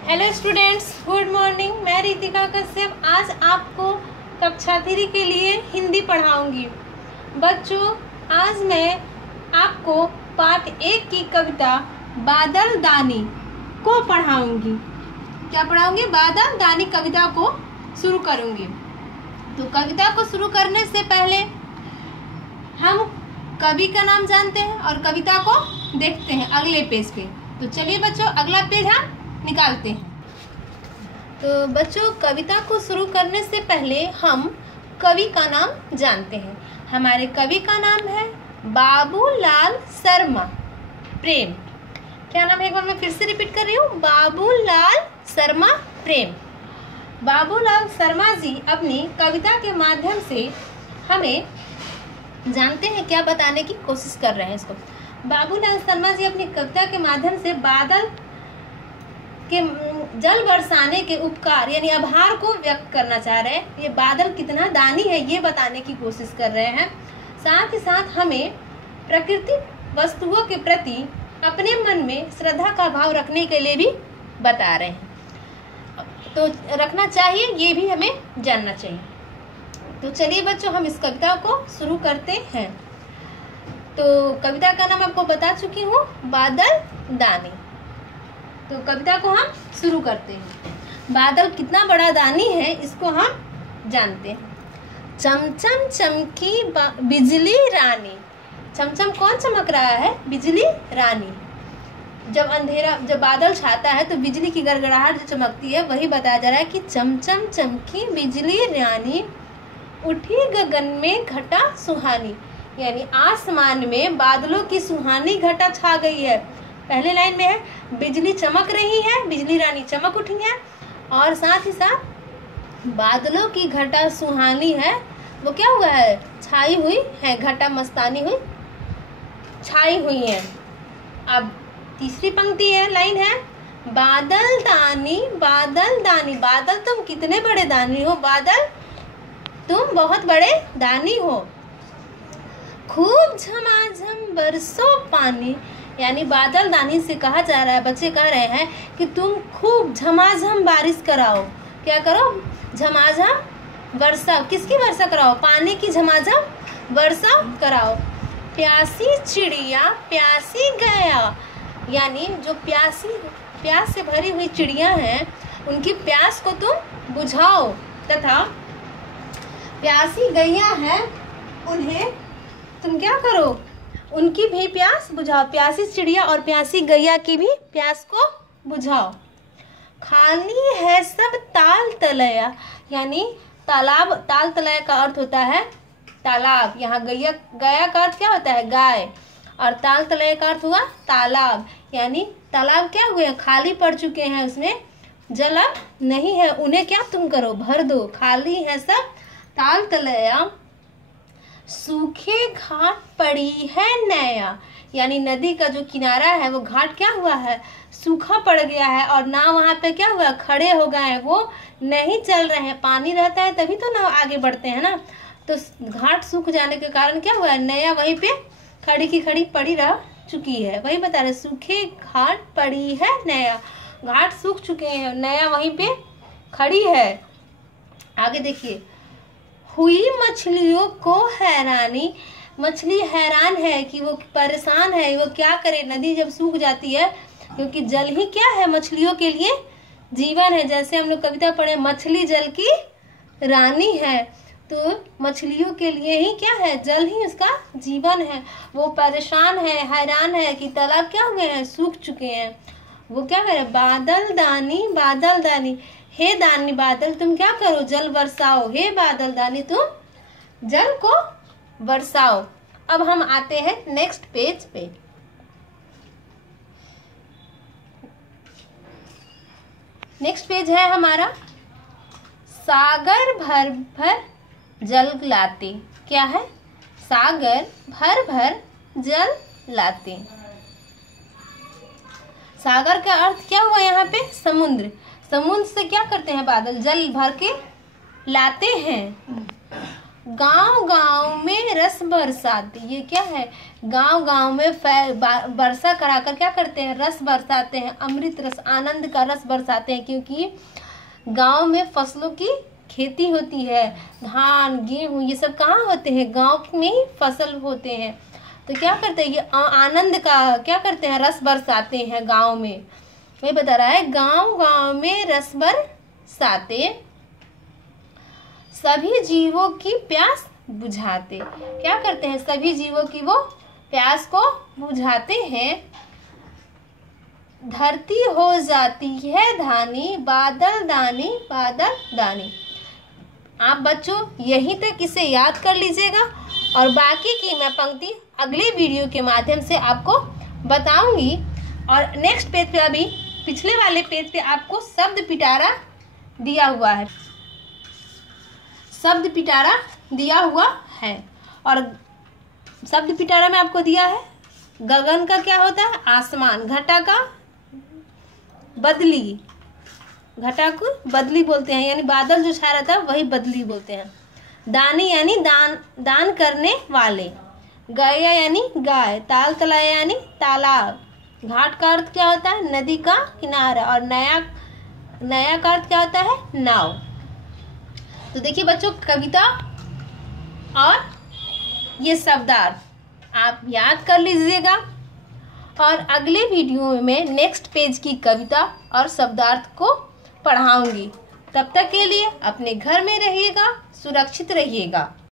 Hello students, good morning. मैं रितिका कश्यप आज आपको कक्षा 3 के लिए हिंदी पढ़ाऊंगी। बच्चों, आज मैं आपको पाठ 1 की कविता बादल दानी को पढ़ाऊंगी। क्या पढ़ाऊंगी? बादल दानी कविता को शुरू करूंगी। तो कविता को शुरू करने से पहले हम कवि का नाम जानते हैं और कविता को देखते हैं अगले पेज पे। तो चलिए बच्चों, अगला पेज हम निकालते हैं। तो बच्चों, कविता को शुरू करने से पहले हम कवि का नाम जानते हैं। हमारे कवि का नाम है बाबूलाल शर्मा प्रेम। क्या नाम है? एक बार मैं फिर से रिपीट कर रही हूँ, बाबूलाल शर्मा प्रेम। बाबूलाल शर्मा जी अपनी कविता के माध्यम से हमें जानते हैं क्या बताने की कोशिश कर रहे हैं। इसको बाबूलाल शर्मा जी अपनी कविता के माध्यम से बादल के जल बरसाने के उपकार यानी आभार को व्यक्त करना चाह रहे हैं। ये बादल कितना दानी है ये बताने की कोशिश कर रहे हैं। साथ ही साथ हमें प्राकृतिक वस्तुओं के प्रति अपने मन में श्रद्धा का भाव रखने के लिए भी बता रहे हैं। तो रखना चाहिए, ये भी हमें जानना चाहिए। तो चलिए बच्चों, हम इस कविता को शुरू करते हैं। तो कविता का नाम आपको बता चुकी हूँ, बादल दानी। तो कविता को हम शुरू करते हैं। बादल कितना बड़ा दानी है इसको हम जानते हैं। चमचम चमकी बिजली रानी। चमचम कौन चमक रहा है? बिजली रानी। जब बादल छाता है तो बिजली की गड़गड़ाहट जो चमकती है वही बताया जा रहा है कि चमचम चमकी बिजली रानी, उठी गगन में घटा सुहानी। यानी आसमान में बादलों की सुहानी घटा छा गई है। पहले लाइन में है बिजली चमक रही है, बिजली रानी चमक उठी है, और साथ ही साथ बादलों की घटा सुहानी है, वो क्या हुआ है? छाई हुई है, घटा मस्तानी हुई छाई हुई है। अब तीसरी पंक्ति है, लाइन है बादल दानी बादल दानी। बादल तुम कितने बड़े दानी हो, बादल तुम बहुत बड़े दानी हो। खूब झमाझम बरसो पानी। यानी बादल दानी से कहा जा रहा है, बच्चे कह रहे हैं कि तुम खूब झमाझम बारिश कराओ। क्या करो? झमाझम वर्षा। किसकी वर्षा कराओ? पानी की झमाझम वर्षा कराओ। प्यासी चिड़िया प्यासी गया। यानी जो प्यास से भरी हुई चिड़िया हैं उनकी प्यास को तुम बुझाओ, तथा प्यासी गैया है उन्हें तुम क्या करो? उनकी भी प्यास बुझाओ। प्यासी चिड़िया और प्यासी गैया की भी प्यास को बुझाओ। खाली है सब ताल तलैया। यानी तालाब, ताल तलैया का अर्थ होता है तालाब। यहाँ गैया का अर्थ क्या होता है? गाय। और ताल तलैया का अर्थ हुआ तालाब। यानी तालाब क्या हुए? खाली पड़ चुके हैं, उसमें जल अब नहीं है, उन्हें क्या तुम करो? भर दो। खाली है सब ताल तलैया, सूखे घाट पड़ी है नया। यानी नदी का जो किनारा है वो घाट क्या हुआ है? सूखा पड़ गया है, और नाव वहाँ पे क्या हुआ? खड़े हो गए हैं, वो नहीं चल रहे हैं। पानी रहता है तभी तो नाव आगे बढ़ते हैं ना। तो घाट सूख जाने के कारण क्या हुआ है? नया वहीं पे खड़ी की खड़ी पड़ी रह चुकी है। वही बता रहे, सूखे घाट पड़ी है नया। घाट सूख चुके हैं, नया वहीं पे खड़ी है। आगे देखिए, हुई मछलियों को हैरानी। मछली हैरान है कि वो परेशान है, वो क्या करे? नदी जब सूख जाती है, क्योंकि जल ही क्या है? मछलियों के लिए जीवन है। जैसे हम लोग कविता पढ़े, मछली जल की रानी है, तो मछलियों के लिए ही क्या है? जल ही उसका जीवन है। वो परेशान है, हैरान है कि तालाब क्या हुए हैं? सूख चुके हैं। वो क्या करे? बादल दानी, हे दानी बादल तुम क्या करो? जल बरसाओ। हे बादल दानी तुम जल को बरसाओ। अब हम आते हैं नेक्स्ट पेज पे। नेक्स्ट पेज है हमारा, सागर भर भर जल लाते। क्या है? सागर भर भर जल लाते। सागर का अर्थ क्या हुआ यहाँ पे? समुद्र। समुद्र से क्या करते हैं बादल? जल भर के लाते हैं। गांव गांव में रस बरसाते, ये क्या है, गांव गांव में वर्षा कराकर क्या करते हैं, रस बरसाते हैं, अमृत रस, आनंद का रस बरसाते हैं। क्योंकि गांव में फसलों की खेती होती है, धान गेहूं ये सब कहाँ होते हैं, गांव में ही फसल होते हैं। तो क्या करते हैं, ये आनंद का क्या करते हैं, रस बरसाते हैं गांव में। वही बता रहा है, गांव गांव में रस बरसाते, सभी जीवों की प्यास बुझाते। क्या करते हैं, सभी जीवों की वो प्यास को बुझाते हैं। धरती हो जाती है धानी, बादल दानी बादल दानी। आप बच्चों यहीं तक इसे याद कर लीजिएगा और बाकी की मैं पंक्ति अगले वीडियो के माध्यम से आपको बताऊंगी। और नेक्स्ट पेज पे, अभी पिछले वाले पेज पे आपको शब्द पिटारा दिया हुआ है, शब्द पिटारा दिया हुआ है। और शब्द पिटारा में आपको दिया है, गगन का क्या होता है, आसमान, घटा का बदली, घटा को बदली बोलते हैं, यानी बादल जो छा रहता है वही बदली बोलते हैं। दानी यानी दान करने वाले, गया यानी गाय, ताल तलाया यानी तालाब, घाट का अर्थ क्या होता है, नदी का किनारा, और नया का अर्थ क्या होता है, नाव। तो देखिए बच्चों, कविता और ये शब्दार्थ आप याद कर लीजिएगा और अगले वीडियो में नेक्स्ट पेज की कविता और शब्दार्थ को पढ़ाऊंगी। तब तक के लिए अपने घर में रहिएगा, सुरक्षित रहिएगा।